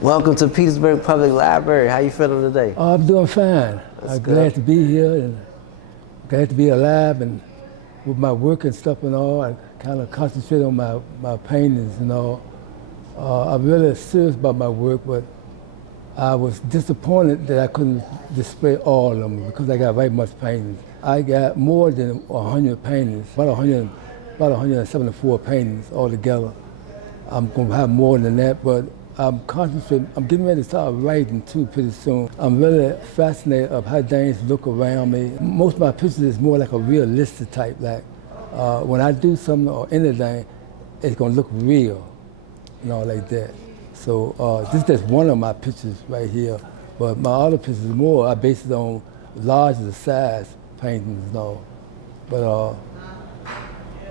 Welcome to Petersburg Public Library. How you feeling today? Oh, I'm doing fine. I'm glad to be here and glad to be alive, and with my work and stuff and all, I kind of concentrate on my paintings and all. I'm really serious about my work, but I was disappointed that I couldn't display all of them because I got very much paintings. I got more than 100 paintings, about 174 paintings altogether. I'm going to have more than that, but I'm concentrating. I'm getting ready to start writing too pretty soon. I'm really fascinated of how things look around me. Most of my pictures is more like a realistic type. Like when I do something or anything, it's gonna look real, like that. So this is just one of my pictures right here. But my other pictures more, I base it on larger size paintings and all. But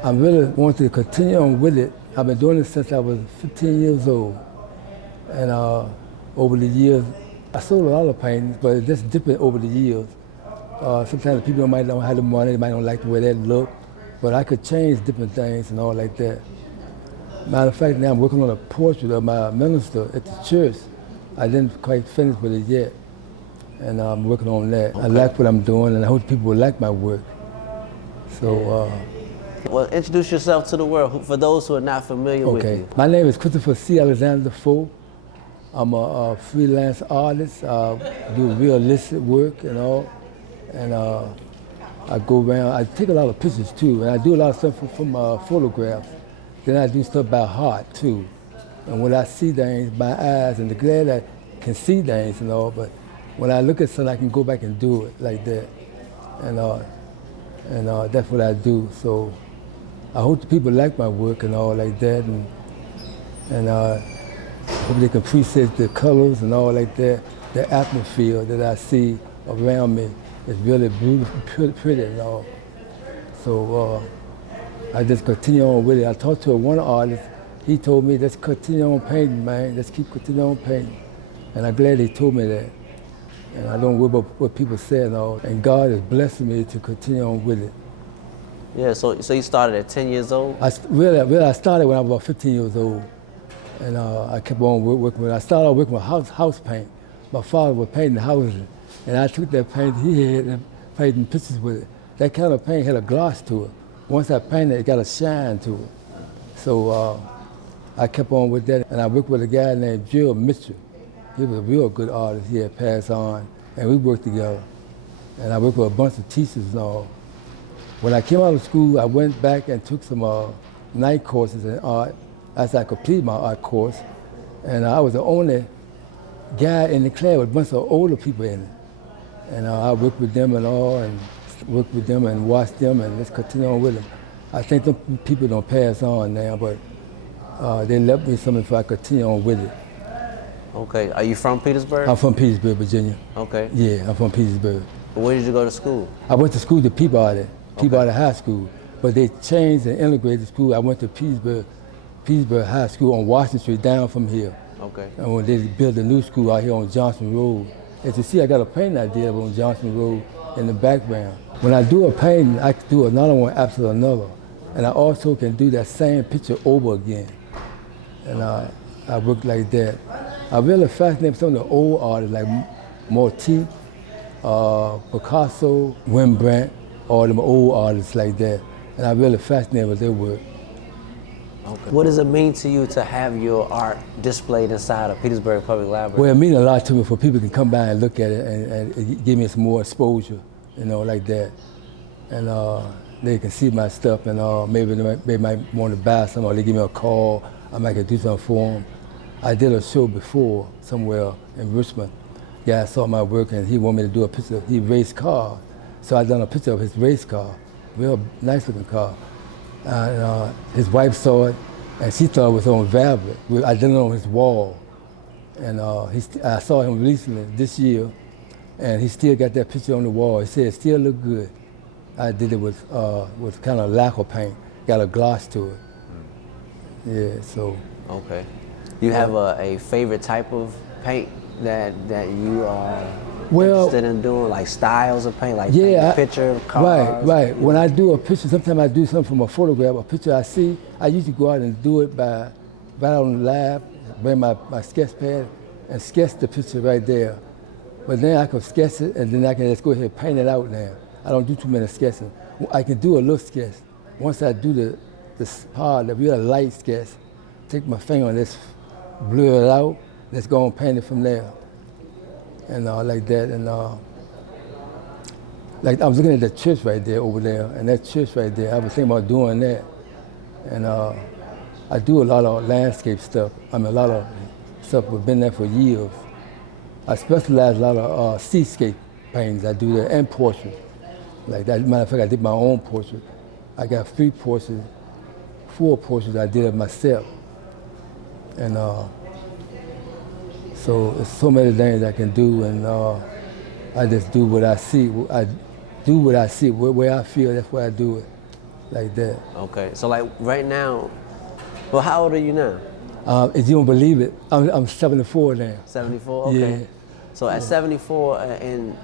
I really want to continue on with it. I've been doing it since I was 15 years old. And over the years, I sold a lot of paintings, but it's just different over the years. Sometimes people might not have the money, they might not like the way they look, but I could change different things and all like that. Matter of fact, now I'm working on a portrait of my minister at the church. I didn't quite finish with it yet, and I'm working on that. Okay. I like what I'm doing, and I hope people will like my work. So. Well, introduce yourself to the world for those who are not familiar with you. My name is Christopher C. Alexander Defoe. I'm a freelance artist. I do realistic work and all. And I go around, I take a lot of pictures too. And I do a lot of stuff from photographs. Then I do stuff by heart too. And when I see things, my eyes, and the glad I can see things and all, but when I look at something, I can go back and do it like that. And that's what I do. So I hope the people like my work and all like that. And hope they can appreciate the colors and all like that. The atmosphere that I see around me is really beautiful, pretty and all. So I just continue on with it. I talked to one artist. He told me, just continue on painting, man. Just keep continuing on painting. And I'm glad he told me that. And I don't worry about what people say and all. And God is blessing me to continue on with it. Yeah, so you started at 10 years old? I started when I was about 15 years old. And I kept on working with it. I started working with house paint. My father was painting houses, and I took that paint he had and painted pictures with it. That kind of paint had a gloss to it. Once I painted it, it got a shine to it. So I kept on with that, and I worked with a guy named Gerald Mitchell. He was a real good artist. He had passed on, and we worked together. And I worked with a bunch of teachers and all. When I came out of school, I went back and took some night courses in art. After I completed my art course, and I was the only guy in the class with a bunch of older people in it. And I worked with them and all, and worked with them and watched them, and just continue on with them. I think them people don't pass on now, but they left me something if I continue on with it. Okay, are you from Petersburg? I'm from Petersburg, Virginia. Okay. Yeah, I'm from Petersburg. Where did you go to school? I went to school to Peabody High School, but they changed and integrated the school. I went to Petersburg High School on Washington Street, down from here. Okay. And when they built a new school out here on Johnson Road. As you see, I got a painting I did on Johnson Road in the background. When I do a painting, I can do another one after another. And I also can do that same picture over again. And I work like that. I really fascinated with some of the old artists like Monet, Picasso, Rembrandt, all them old artists like that. And I really fascinated with their work. Okay. What does it mean to you to have your art displayed inside of Petersburg Public Library? Well, it means a lot to me for people to come by and look at it and give me some more exposure, like that. And they can see my stuff, and maybe they might want to buy some, or they give me a call. I might do something for them. I did a show before somewhere in Richmond. Yeah, I saw my work, and he wanted me to do a picture. He raced cars, so I done a picture of his race car, real nice looking car. His wife saw it, and she thought it was on velvet. I did it on his wall. And I saw him recently, this year, and he still got that picture on the wall. He said it still look good. I did it with kind of lacquer paint, got a gloss to it. Yeah, so. Okay. You have a favorite type of paint that you are interested in doing, like styles of paint, like paint picture, cars? Right. When I do a picture, sometimes I do something from a photograph, a picture I see, I usually go out and do it right on the lab, bring my sketch pad, and sketch the picture right there. But then I can sketch it, and then I can just go ahead and paint it out now. I don't do too many sketching. I can do a little sketch. Once I do the hard, the real light sketch, take my finger and just blur it out, let's go and paint it from there. And like that, and like I was looking at the church right there over there, and that church right there, I was thinking about doing that. And I do a lot of landscape stuff. I mean, a lot of stuff, we've been there for years. I specialize a lot of seascape paintings. I do that, and portraits. Like that, matter of fact, I did my own portrait. I got 4 portraits I did of myself. And so there's so many things I can do, and I just do what I see. I do what I see, where I feel, that's why I do it, like that. Okay, so like right now, well, how old are you now? If you don't believe it, I'm 74 now. 74, okay. Yeah. So at 74, and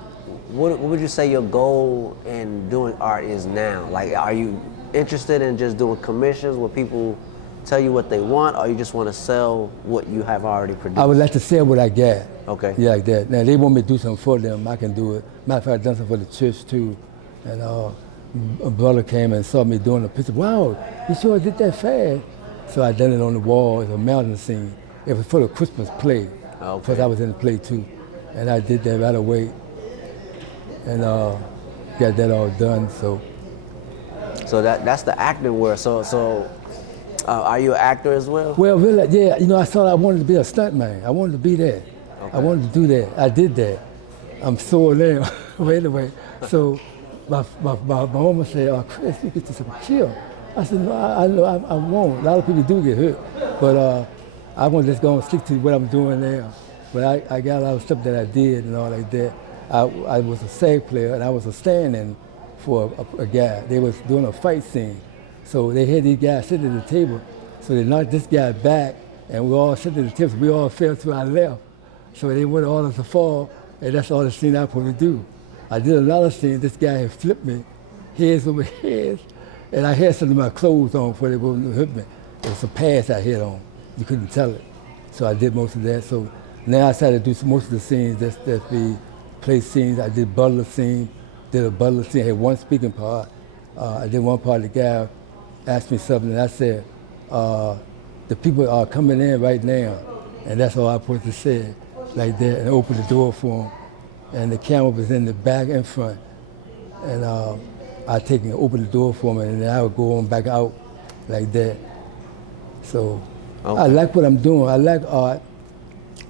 what would you say your goal in doing art is now? Like, are you interested in just doing commissions where people tell you what they want, or you just want to sell what you have already produced? I would like to sell what I got. Okay. Yeah, like that. Now, they want me to do something for them, I can do it. Matter of fact, I've done something for the church too. And a brother came and saw me doing a picture. Wow, you sure did that fast. So I done it on the wall, it's a mountain scene. It was for the Christmas play, because I was in the play too. And I did that right away. And got that all done, so. So that's the acting world. So are you an actor as well? Well, really, yeah, I thought I wanted to be a stuntman. I wanted to be that. Okay. I wanted to do that. I did that. I'm sore now. But anyway, so my mama said, "Oh, Chris, you get yourself killed." I said, "No, I know I won't. A lot of people do get hurt, but I want to just go and stick to what I'm doing now." But I got a lot of stuff that I did and all like that. I was a SAG player, and I was a stand-in for a guy. They was doing a fight scene. So they had these guys sitting at the table. So they knocked this guy back, and we all sitting at the table. So we all fell to our left. So they wanted all of us to fall, and that's all the scene I was supposed to do. I did another scene. This guy had flipped me, heads over heads, and I had some of my clothes on before they were going to hit me. It was some pads I had on. You couldn't tell it. So I did most of that. So now I started to do most of the scenes. That's the play scenes. I did Butler scene. Did a Butler scene. I had one speaking part. I did one part. The guy asked me something, and I said, "The people are coming in right now," and that's all I was supposed to say, like that, and open the door for them. And the camera was in the back and front, and I take and open the door for them, and then I would go on back out, like that. So I like what I'm doing. I like art.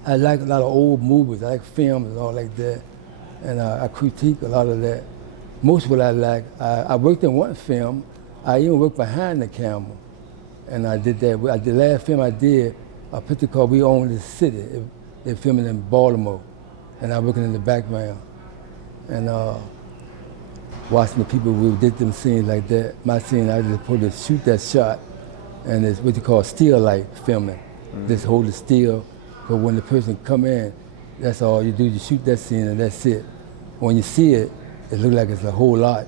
I like a lot of old movies. I like films and all like that, and I critique a lot of that. Most of what I like, I worked in one film. I even worked behind the camera, and I did that. The last film I did, a picture called "We Own This City." They're filming in Baltimore, and I'm working in the background, and watching the people who did them scenes like that. My scene, I was supposed to shoot that shot, and it's what you call still life filming. Just hold it still, because when the person come in, that's all you do. You shoot that scene, and that's it. When you see it, it looks like it's a whole lot.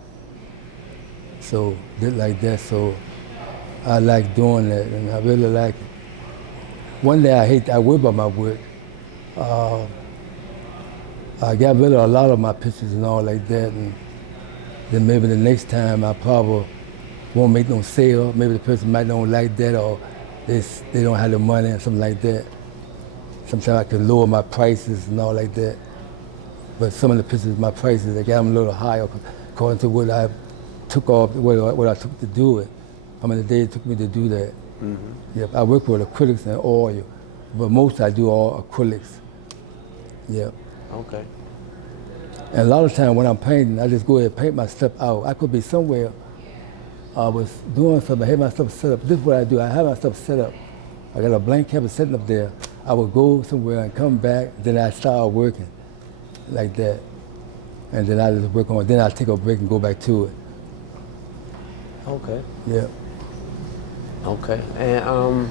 So, did like that, so I like doing that, and I really like it. One day I worry about my work. I got rid of a lot of my pictures and all like that, and then maybe the next time I probably won't make no sale. Maybe the person might not like that, or they don't have the money or something like that. Sometimes I can lower my prices and all like that. But some of the pictures, my prices, I got them a little higher according to what I took off, what I took to do it, how many days it took me to do that. Yep, I work with acrylics and oil, but most I do all acrylics. Yep. Okay. And a lot of times when I'm painting, I just go ahead and paint my stuff out. I could be somewhere, I was doing something, I had my stuff set up. This is what I do, I have my stuff set up. I got a blank canvas sitting up there. I would go somewhere and come back, then I start working like that. And then I just work on it, then I take a break and go back to it. Okay. Yeah. Okay, and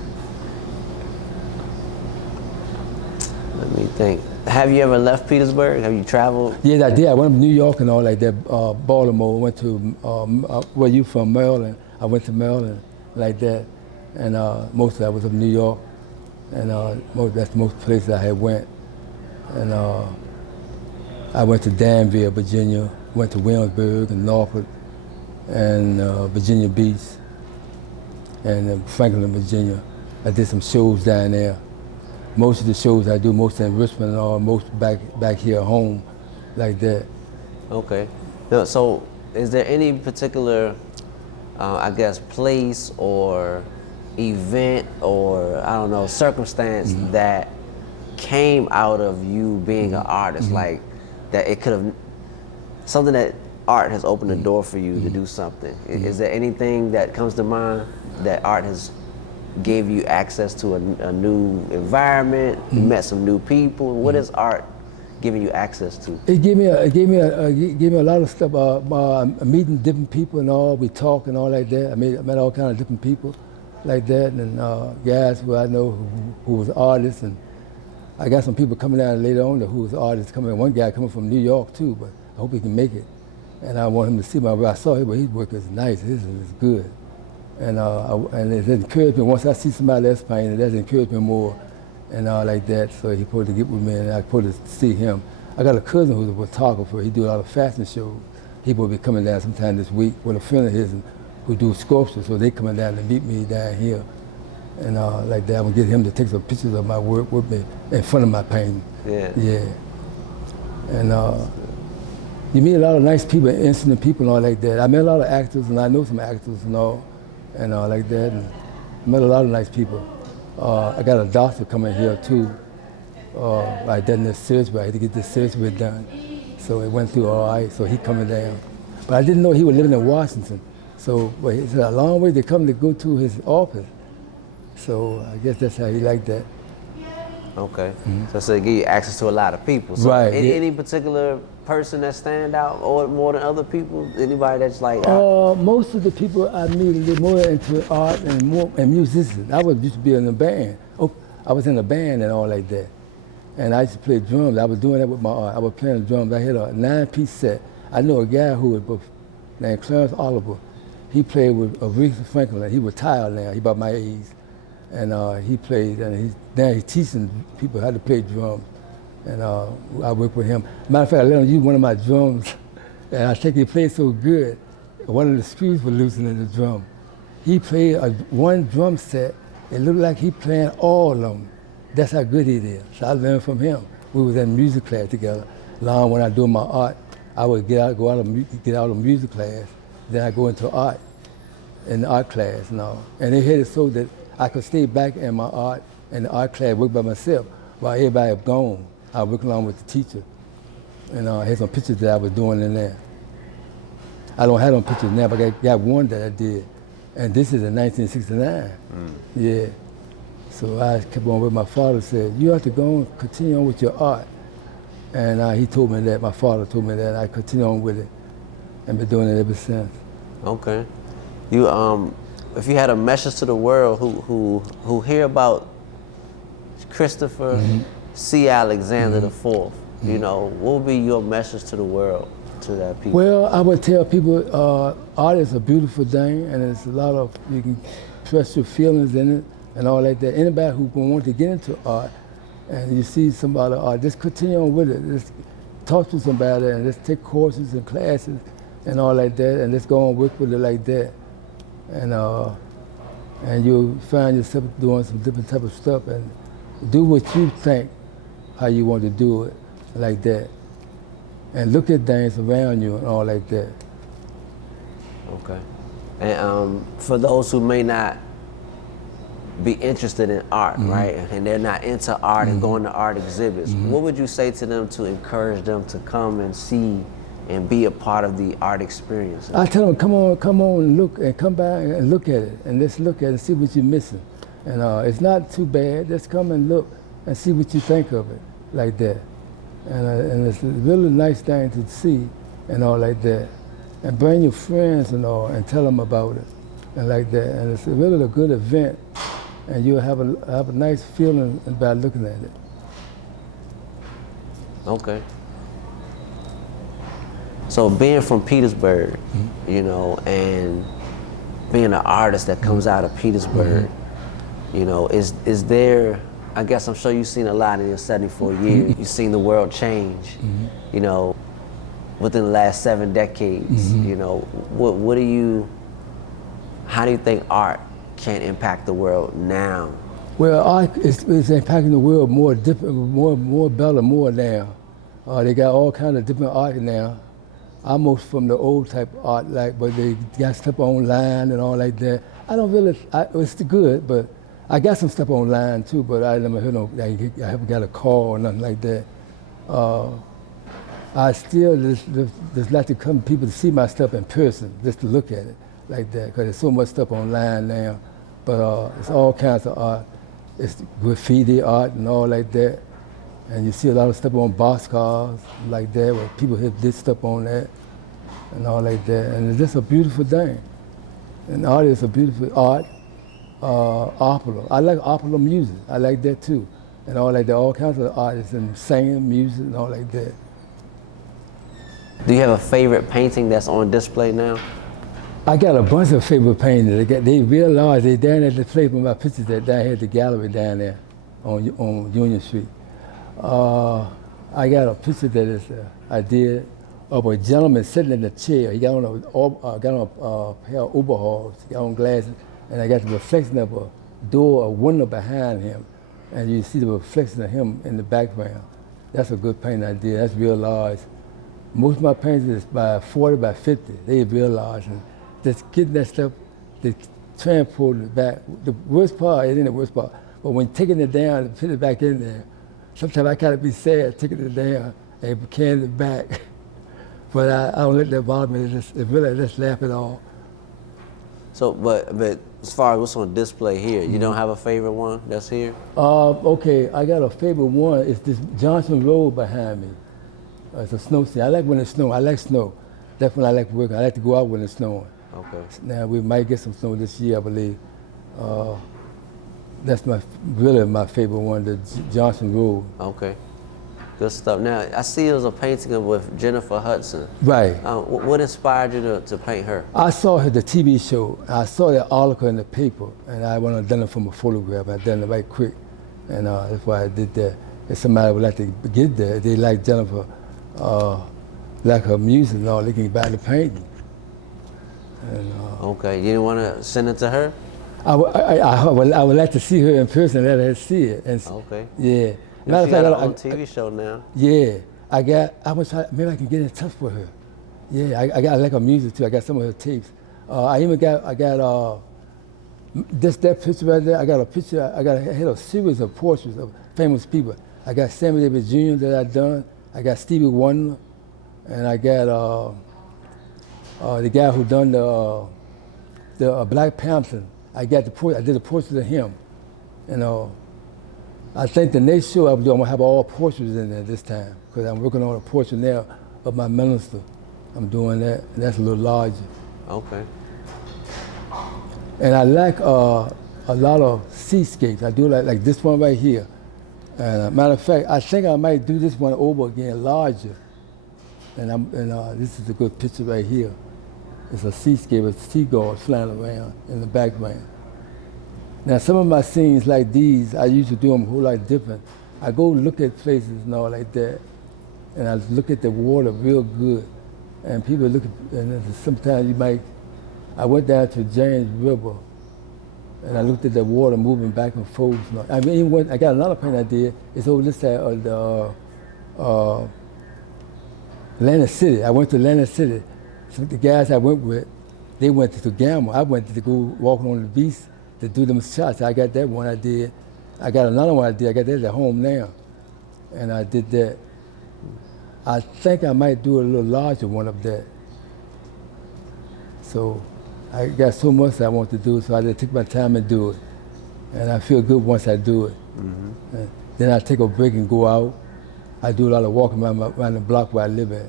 let me think. Have you ever left Petersburg? Have you traveled? Yes, I did. I went to New York and all like that. Baltimore. Went to where you from? Maryland. I went to Maryland like that, and most of that was of New York, and that's most places I had went. And I went to Danville, Virginia, went to Williamsburg and Norfolk and Virginia Beach and Franklin, Virginia. I did some shows down there. Most of the shows I do, most in Richmond and all, most back here at home, like that. Okay. Now, so is there any particular, I guess, place or event or, I don't know, circumstance that came out of you being an artist? Like that it could have, something that art has opened the door for you to do something. Is there anything that comes to mind that art has gave you access to a new environment, you met some new people? What is art giving you access to? It gave me a lot of stuff. Meeting different people and all. We talk and all like that. I met all kind of different people like that, and guys who I know who was artists, and I got some people coming down later on who was artists coming. One guy coming from New York too, but I hope he can make it. And I want him to see my work. I saw him, but his work is nice. His is good. And it encouraged me. Once I see somebody else painting, that encouraged me more, and like that. So he supposed to get with me, and I supposed to see him. I got a cousin who's a photographer. He do a lot of fashion shows. He will be coming down sometime this week with a friend of his who do sculpture. So they coming down to meet me down here, and like that. I'm gonna get him to take some pictures of my work with me in front of my painting. Yeah. Yeah. And you meet a lot of nice people, interesting people, and all like that. I met a lot of actors, and I know some actors and all. And like that, and met a lot of nice people. I got a doctor coming here too. I done this surgery. I had to get this surgery done, so it went through all right. So he coming down, but I didn't know he was living in Washington. So but it's a long way to come to go to his office. So I guess that's how he liked that. Okay. So it give you access to a lot of people. So Right. Any particular person that stand out or more than other people? Anybody that's like Most of the people I meet are more into art and musicians. I used to be in a band. Oh, I was in a band and all like that. And I used to play drums. I was doing that with my art. I was playing drums. I had a 9-piece set. I know a guy who was named Clarence Oliver. He played with Aretha Franklin. He retired now. He about my age. And he played, and now he's teaching people how to play drums. And I work with him. Matter of fact, I let him use one of my drums, and I think he played so good, one of the screws were loosened in the drum. He played one drum set, it looked like he playing all of them. That's how good he is. So I learned from him. We was in music class together. Long when I do my art, I would get out of music class, then I go into art, in the art class and all. And they had it so that I could stay back in my art, in the art class, work by myself, while everybody was gone. I worked along with the teacher, and I had some pictures that I was doing in there. I don't have them pictures now, but I got one that I did, and this is in 1969. Yeah. So I kept on with my father said, you have to go and continue on with your art. And he told me that, my father told me that, and I continue on with it, and been doing it ever since. Okay. You if you had a message to the world who hear about Christopher C. Alexander IV, you know, what would be your message to the world, to that people? Well, I would tell people art is a beautiful thing, and it's a lot of, you can express your feelings in it and all like that. Anybody who wants to get into art and you see somebody art, just continue on with it. Just talk to somebody and just take courses and classes and all like that, and let's go on work with it like that. And you'll find yourself doing some different type of stuff and do what you think, how you want to do it, like that. And look at things around you and all like that. Okay. And for those who may not be interested in art, right, and they're not into art and going to art exhibits, what would you say to them to encourage them to come and see and be a part of the art experience? I tell them, come on and look, and come by and look at it, and let's look at it and see what you're missing. And it's not too bad, just come and look and see what you think of it, like that. And it's a really nice thing to see and all like that. And bring your friends and all and tell them about it and like that. And it's really a good event, and you'll have a nice feeling about looking at it. Okay. So being from Petersburg, you know, and being an artist that comes out of Petersburg, you know, is there I guess I'm sure you've seen a lot in your 74 years. You've seen the world change, you know, within the last 7 decades. You know, how do you think art can impact the world now? Well, art is impacting the world more different, more better, more now. They got all kinds of different art now. I'm most from the old type of art, like, but they got stuff online and all like that. I don't really, it's good, but I got some stuff online too, but I never heard I haven't got a call or nothing like that. I still just like to come people to see my stuff in person, just to look at it like that, because there's so much stuff online now. But it's all kinds of art. It's graffiti art and all like that. And you see a lot of stuff on boxcars like that, where people have this stuff on that and all like that. And it's just a beautiful thing. And art is a beautiful art. Opera. I like opera music. I like that too. And all like that, all kinds of artists and singing, music and all like that. Do you have a favorite painting that's on display now? I got a bunch of favorite paintings. They real large. They down at the place with my pictures that down here at the gallery down there on Union Street. I got a picture I did of a gentleman sitting in a chair. He got on a pair of overalls, he got on glasses, and I got the reflection of a door, a window behind him, and you see the reflection of him in the background. That's a good painting I did. That's real large. Most of my paintings is by 40 by 50. They real large. And just getting that stuff, they transport it back. The worst part, it ain't the worst part, but when taking it down and put it back in there, sometimes I kind of be sad taking it down and carrying it back. But I don't let that bother me. It really just laugh it off. So, but as far as what's on display here, you don't have a favorite one that's here? Okay, I got a favorite one. It's this Johnson Road behind me. It's a snow scene. I like when it's snowing. I like snow. That's when I like working. I like to go out when it's snowing. Okay. Now we might get some snow this year, I believe. That's really my favorite one, the Johnson Road. Okay. Good stuff. Now, I see it was a painting with Jennifer Hudson. Right. What inspired you to paint her? I saw the TV show. I saw that article in the paper, and I went and done it from a photograph. I done it right quick, and that's why I did that. If somebody would like to get there, they like Jennifer, like her music and all, they can buy the painting. And, okay. You didn't want to send it to her? I would like to see her in person, let her see it. And, okay. Yeah. She got her own TV show now. Yeah. Maybe I can get in touch with her. Yeah, I like her music too. I got some of her tapes. I got that picture right there. I got a picture. I had a series of portraits of famous people. I got Sammy Davis Jr. that I done. I got Stevie Wonder, and I got the guy who done the Black Panther. I did a portrait of him. I think the next show I'm gonna have all portraits in there this time, because I'm working on a portrait now of my minister. I'm doing that, and that's a little larger. Okay. And I like a lot of seascapes. I do like this one right here. And matter of fact, I think I might do this one over again, larger. And this is a good picture right here. It's a seascape with seagulls flying around in the background. Now, some of my scenes like these, I used to do them a whole lot different. I go look at places and all like that, and I look at the water real good. And people look at, and sometimes I went down to James River, and I looked at the water moving back and forth. I mean, I got another painting I did. It's over this side of the Atlantic City. I went to Atlantic City. So the guys I went with, they went to gamble. I went to go walking on the beach to do them shots. I got that one I did. I got another one I did. I got that at home now. And I did that. I think I might do a little larger one of that. So I got so much I want to do, so I just take my time and do it. And I feel good once I do it. Mm-hmm. Then I take a break and go out. I do a lot of walking around the block where I live at.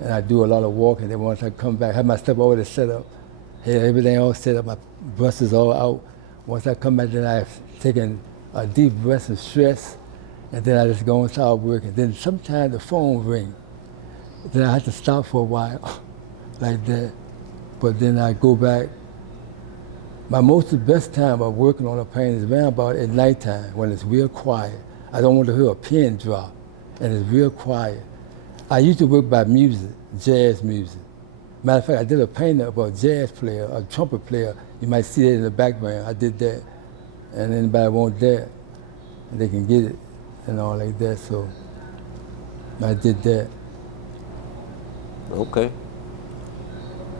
And I do a lot of walking. Then once I come back, I have my stuff already set up. Had everything all set up, my brushes all out. Once I come back, then I've taken a deep breath of stress, and then I just go and start working. Then sometimes the phone rings. Then I have to stop for a while, like that. But then I go back My most the best time of working on a painting is around about at nighttime when it's real quiet. I don't want to hear a pin drop, and it's real quiet. I used to work by music, jazz music. Matter of fact, I did a painting of a jazz player, a trumpet player. You might see that in the background. I did that, and anybody want that, they can get it, and all like that. So I did that. Okay.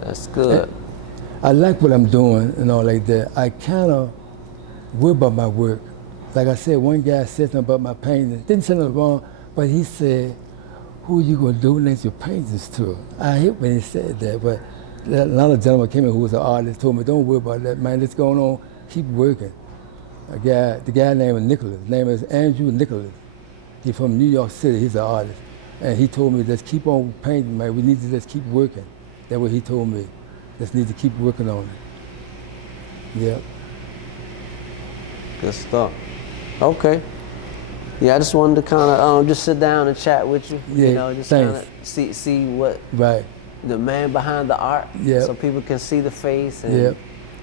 That's good. I like what I'm doing and all like that. I kind of worry about my work. Like I said, one guy said something about my painting. Didn't say nothing wrong, but he said, who are you going to donate your paintings to? I hate when he said that, but another gentleman came in who was an artist, told me, don't worry about that, man, let's go on, keep working. The guy named Nicholas, his name is Andrew Nicholas. He's from New York City, he's an artist. And he told me, let's keep on painting, man, we need to just keep working. That's what he told me. Just need to keep working on it. Yeah. Good stuff. Okay. Yeah, I just wanted to kind of just sit down and chat with you. Yeah, you know, just kind of thanks. see what Right. the man behind the art, Yeah. so people can see the face and Yeah.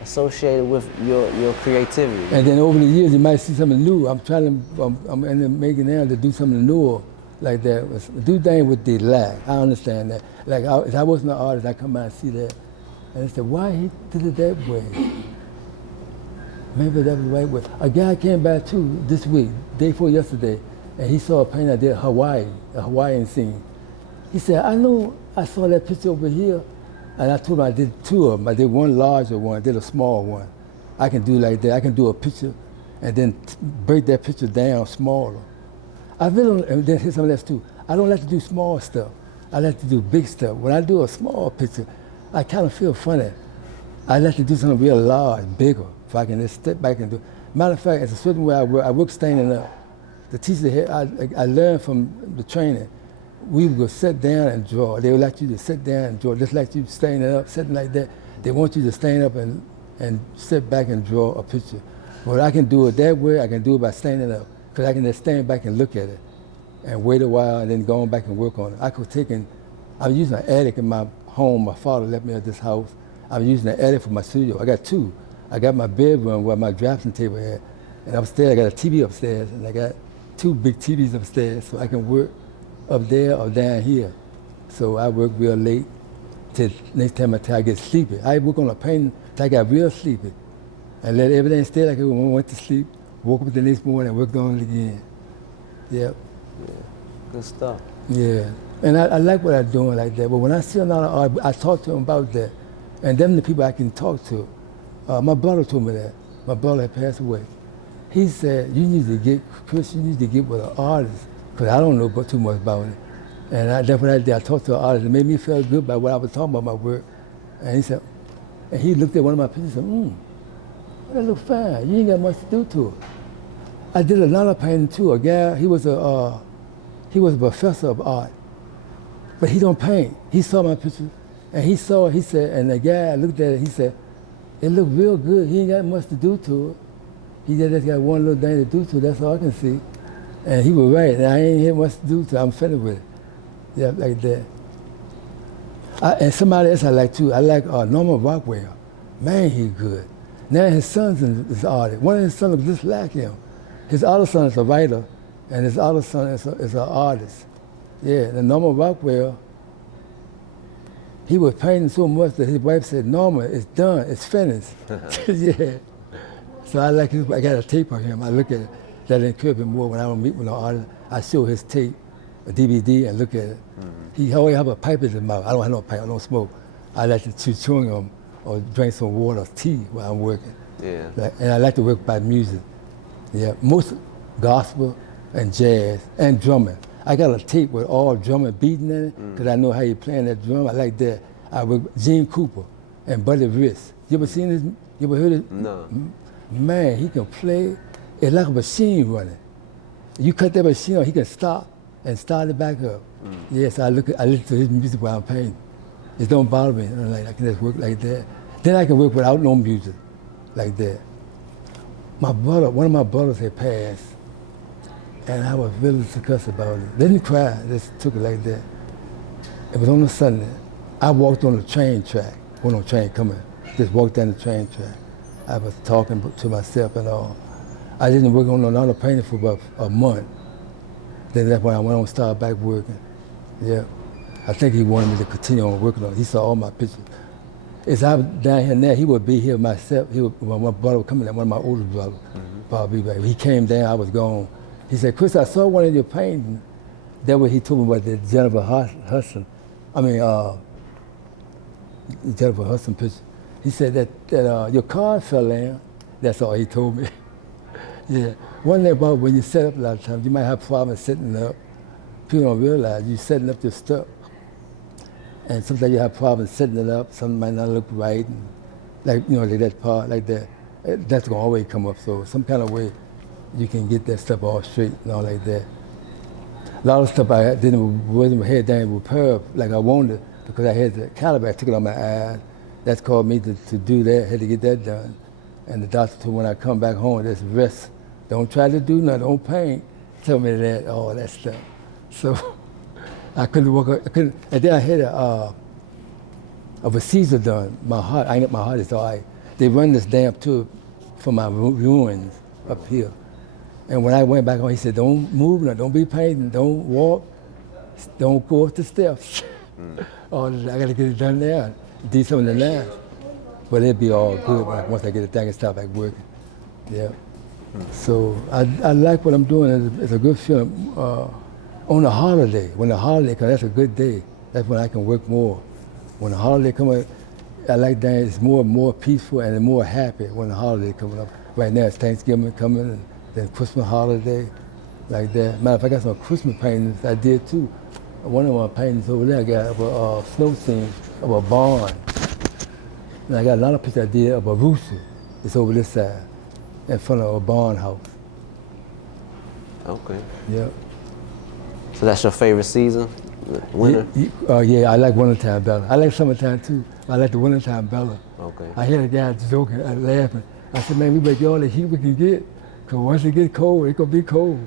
associate it with your creativity. And then over the years, you might see something new. I'm in the making now to do something newer like that. Do things with the lag. I understand that. Like, if I wasn't an artist, I come out and see that. And I said, why he did it that way? Maybe that was the right way. A guy came back too this week, day before yesterday, and he saw a painting I did Hawaii, a Hawaiian scene. He said, I know I saw that picture over here, and I told him I did two of them. I did one larger one, I did a small one. I can do like that. I can do a picture and then break that picture down smaller. I really, and then here's something else too. I don't like to do small stuff. I like to do big stuff. When I do a small picture, I kind of feel funny. I like to do something real large, bigger, if I can just step back and do. Matter of fact, it's a certain way I work standing up. The teacher here, I learned from the training, we would sit down and draw. They would like you to sit down and draw, just like you standing up, sitting like that. They want you to stand up and sit back and draw a picture. But I can do it that way, I can do it by standing up, because I can just stand back and look at it and wait a while and then go on back and work on it. I'm using an attic in my home. My father left me at this house. I'm using the attic for my studio. I got two. I got my bedroom where my drafting table is, and upstairs I got a TV upstairs, and I got two big TVs upstairs, so I can work up there or down here. So I work real late till next time I get sleepy. I work on a painting till I got real sleepy, and let everything stay like it when I went to sleep. Woke up the next morning and worked on it again. Yep. Yeah. Good stuff. Yeah. And I like what I'm doing like that, but when I see another art, I talk to them about that. And them the people I can talk to. My brother told me that. My brother had passed away. He said, you need to get with an artist, because I don't know too much about it. And that's what I did. I talked to an artist. It made me feel good about what I was talking about, my work. And he said, and he looked at one of my pictures and said, that looks fine. You ain't got much to do to it. I did another painting too. A guy, he was a professor of art. But he don't paint. He saw my picture, and he said, and the guy looked at it, he said, it looked real good. He ain't got much to do to it. He just got one little thing to do to it, that's all I can see. And he was right, and I ain't had much to do to it. I'm finished with it. Yeah, like that. And somebody else I like too, I like Norman Rockwell. Man, he good. Now his son's is artist. One of his sons is just like him. His other son is a writer, and his other son is an artist. Yeah, and Norman Rockwell, he was painting so much that his wife said, Norman, it's done, it's finished. Yeah. So I got a tape of him. I look at it. That encouraged me more when I don't meet with an artist. I show his tape, a DVD, and look at it. Mm-hmm. He always have a pipe in his mouth. I don't have no pipe, I don't smoke. I like to chew chewing gum or drink some water or tea while I'm working. Yeah. And I like to work by music. Yeah, most gospel and jazz and drumming. I got a tape with all drumming beating in it, because I know how you playing that drum. I like that. I work with Gene Cooper and Buddy Rist. You ever seen this? You ever heard it? No. Man, he can play. It's like a machine running. You cut that machine on, he can stop and start it back up. Yes, I listen to his music while I'm painting. It don't bother me. I can just work like that. Then I can work without no music, like that. One of my brothers had passed, and I was really disgusted about it. Didn't cry, just took it like that. It was on a Sunday. I walked on the train track, went on a train coming, just walked down the train track. I was talking to myself and all. I didn't work on another painting for about a month. Then that's when I went on and started back working. Yeah. I think he wanted me to continue on working on it. He saw all my pictures. As I was down here now, he would be here myself. When my brother was coming down, one of my older brothers, Bobby, he came down, I was gone. He said, Chris, I saw one of your paintings. That was he told me about the Jennifer Hudson. Jennifer Hudson picture. He said that your car fell down. That's all he told me. Yeah. One thing about when you set up a lot of times, you might have problems setting up. People don't realize you're setting up your stuff. And sometimes you have problems setting it up. Something might not look right. And like, like that part, like that. That's going to always come up. So some kind of way you can get that stuff all straight and all like that. A lot of stuff I wasn't head down repair like I wanted because I had the caliber. I took it on my eyes. That's called me to do that. I had to get that done. And the doctor told me when I come back home, just rest. Don't try to do nothing. Don't paint. Tell me that, all that stuff. So I couldn't work. And then I had a procedure done. My heart is all right. They run this damn tube for my ruins up here. And when I went back home, he said, don't move, don't be painting, don't walk, don't go up the steps. I got to get it done there, do something in there. But it'll be all good once I get it done and start back working. Yeah. So I like what I'm doing. It's a good feeling. On a holiday, when the holiday comes, that's a good day. That's when I can work more. When the holiday comes, I like that it's more peaceful and more happy when the holiday coming up. Right now it's Thanksgiving coming and then Christmas holiday, like that. Matter of fact, I got some Christmas paintings I did too. One of my paintings over there I got of a snow scene of a barn. And I got another picture I did of a rooster. It's over this side, in front of a barn house. Okay. Yeah. So that's your favorite season, winter? Yeah, I like wintertime better. I like summertime too. I like the wintertime better. Okay. I hear the guy joking, laughing. I said, man, we make all the heat we can get, because once it gets cold, it's going to be cold.